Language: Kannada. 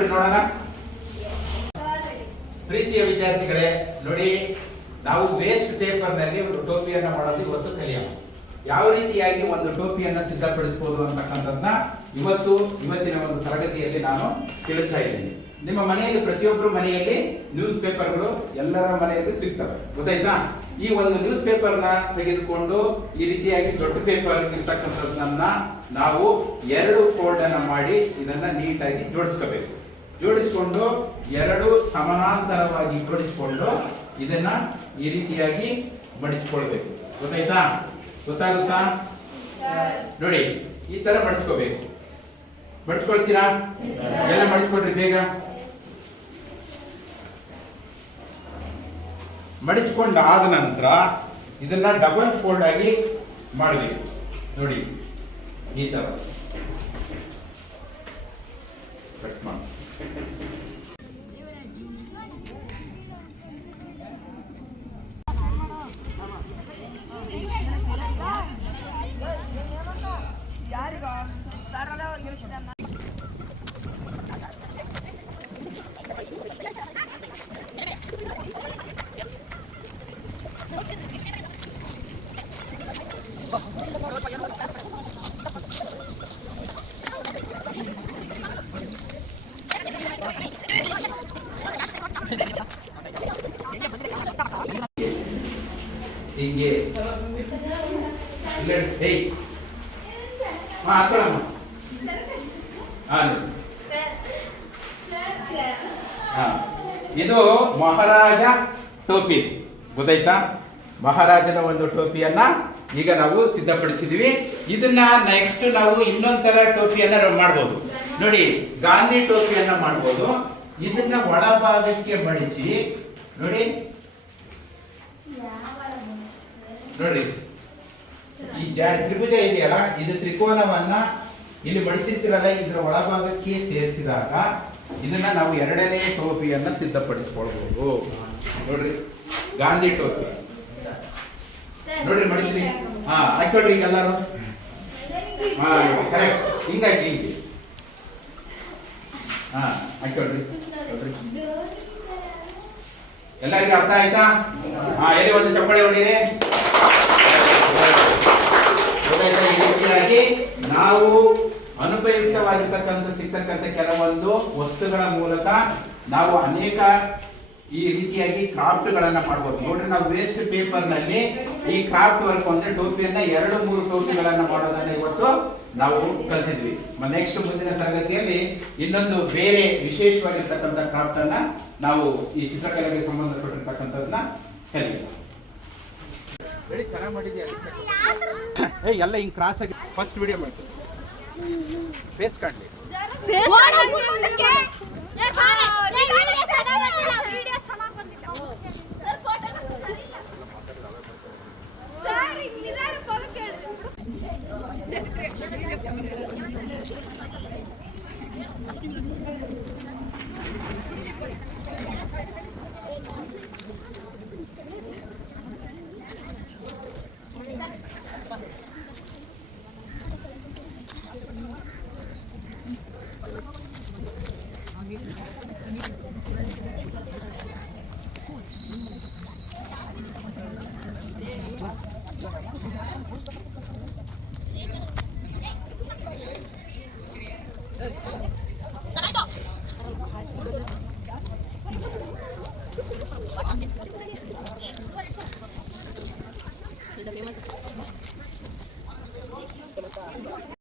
ಹಾಕೊಳ್ರಿ ನೋಡೋಣ. ಪ್ರೀತಿಯ ವಿದ್ಯಾರ್ಥಿಗಳೇ, ನೋಡಿ, ನಾವು ವೇಸ್ಟ್ ಪೇಪರ್ ನಲ್ಲಿ ಒಂದು ಟೋಪಿಯನ್ನ ಮಾಡೋದು ಇವತ್ತು ಕಲಿಯೋಣ. ಯಾವ ರೀತಿಯಾಗಿ ಒಂದು ಟೋಪಿಯನ್ನ ಸಿದ್ಧಪಡಿಸಬಹುದು ಅಂತಕ್ಕಂಥದ್ದನ್ನ ಇವತ್ತಿನ ಒಂದು ತರಗತಿಯಲ್ಲಿ ನಾನು ತಿಳಿಸ್ತಾ ಇದ್ದೀನಿ. ನಿಮ್ಮ ಮನೆಯಲ್ಲಿ ಪ್ರತಿಯೊಬ್ಬರು ಮನೆಯಲ್ಲಿ ನ್ಯೂಸ್ ಪೇಪರ್ಗಳು ಎಲ್ಲರ ಮನೆಯಲ್ಲಿ ಸಿಗ್ತವೆ, ಗೊತ್ತಾಯ್ತಾ? ಈ ಒಂದು ನ್ಯೂಸ್ ಪೇಪರ್ನ ತೆಗೆದುಕೊಂಡು ಈ ರೀತಿಯಾಗಿ ದೊಡ್ಡ ಪೇಪರ್ ಇರ್ತಕ್ಕಂಥದ್ದನ್ನ ನಾವು 2 ಫೋಲ್ಡ್ ಅನ್ನ ಮಾಡಿ ಇದನ್ನ ನೀಟಾಗಿ ಜೋಡಿಸ್ಕೋಬೇಕು. ಜೋಡಿಸಿಕೊಂಡು 2 ಸಮಾನಾಂತರವಾಗಿ ಜೋಡಿಸಿಕೊಂಡು ಇದನ್ನ ಈ ರೀತಿಯಾಗಿ ಮಡಿಚಿಕೊಳ್ಬೇಕು, ಗೊತ್ತಾಯ್ತಾ? ಗೊತ್ತಾಗುತ್ತಾ? ನೋಡಿ, ಈ ತರ ಮಡಿಚ್ಕೋಬೇಕು. ಮಡಿಚ್ಕೊಳ್ತೀರಾ? ಎಲ್ಲ ಮಡಿಚ್ಕೊಳ್ರಿ ಬೇಗ. ಮಡಿಚಿಕೊಂಡಾದ ನಂತರ ಇದನ್ನ ಡಬಲ್ ಫೋಲ್ಡ್ ಆಗಿ ಮಾಡಬೇಕು. ನೋಡಿ, ಈ ತರ ಕಟ್ ಮಾಡಿ. ಹೀಗೆ ಇದು ಮಹಾರಾಜ ಟೋಪಿ, ಗೊತ್ತಾಯ್ತಾ? ಮಹಾರಾಜನ ಒಂದು ಟೋಪಿಯನ್ನ ಈಗ ನಾವು ಸಿದ್ಧಪಡಿಸಿದ್ವಿ. ಇದನ್ನ ನೆಕ್ಸ್ಟ್ ನಾವು ಇನ್ನೊಂದ್ ತರ ಟೋಪಿಯನ್ನ ಮಾಡ್ಬೋದು. ನೋಡಿ, ಗಾಂಧಿ ಟೋಪಿಯನ್ನ ಮಾಡ್ಬೋದು. ಇದನ್ನ ಒಳಭಾಗಕ್ಕೆ ಮಡಿಚಿ, ನೋಡಿ ನೋಡ್ರಿ, ಈ ತ್ರಿಭುಜ ಇದೆಯಲ್ಲ, ಇದು ತ್ರಿಕೋನವನ್ನ ಇಲ್ಲಿ ಮಡಿಚಿರ್ತಿರಲ್ಲ, ಇದರ ಒಳಭಾಗಕ್ಕೆ ಸೇರಿಸಿದಾಗ ಇದನ್ನ ನಾವು 2ನೇ ಟೋಪಿಯನ್ನ ಸಿದ್ಧಪಡಿಸಿಕೊಳ್ಬಹುದು. ನೋಡ್ರಿ, ಗಾಂಧಿ ಟೋಪಿ ನೋಡ್ರಿ, ಮಡಿಸ್ರಿ. ಹಾಕೊಳ್ರಿ ಈಗ ಎಲ್ಲಾರು. ಕರೆಕ್ಟ್, ಹಿಂಗಾಗಿ ಹಿಂಗೆ ಹಾಕೊಳ್ರಿ. ಎಲ್ಲರಿಗೂ ಅರ್ಥ ಆಯ್ತಾ? ಎಲ್ಲಿ ಒಂದು ಚಪ್ಪಳೆ ಹೊಡೀರಿ. ಗೊತ್ತಾಯ್ತಾ? ಈ ರೀತಿಯಾಗಿ ನಾವು ಸಿಗ್ತಕ್ಕಂಥ ಕೆಲವೊಂದು ವಸ್ತುಗಳ ಮೂಲಕ ನಾವು ಅನೇಕ ಈ ರೀತಿಯಾಗಿ ಕ್ರಾಫ್ಟ್ ಗಳನ್ನ ಮಾಡಬಹುದು. ನೋಡ್ರಿ, ನಾವು ವೇಸ್ಟ್ ಪೇಪರ್ ನಲ್ಲಿ ಈ ಕ್ರಾಫ್ಟ್ ವರ್ಕ್ ಅಂದ್ರೆ ಟೋಪಿಯನ್ನ 2-3 ಟೋಪಿಗಳನ್ನ ಮಾಡೋದನ್ನ ಇವತ್ತು ನಾವು ಕಲಿತಿದ್ವಿ. ನೆಕ್ಸ್ಟ್ ಮುಂದಿನ ತರಗತಿಯಲ್ಲಿ ಇನ್ನೊಂದು ಬೇರೆ ವಿಶೇಷವಾಗಿರ್ತಕ್ಕಂಥ ಕ್ರಾಫ್ಟ್ ಅನ್ನ ನಾವು ಈ ಚಿತ್ರಕಲೆಗೆ ಸಂಬಂಧಪಟ್ಟಿರ್ತಕ್ಕಂಥದ್ದನ್ನ ಕಲಿಯೋಣ. ಚೆನ್ನಾಗಿ ಮಾಡಿದ್ಯಾ? ಎಲ್ಲ ಹಿಂಗ್ ಕ್ರಾಸ್ ಆಗಿ ಫಸ್ಟ್ ವಿಡಿಯೋ ಮಾಡ್ತೀವಿ. ಫೇಸ್ ಕಾಣಲಿ.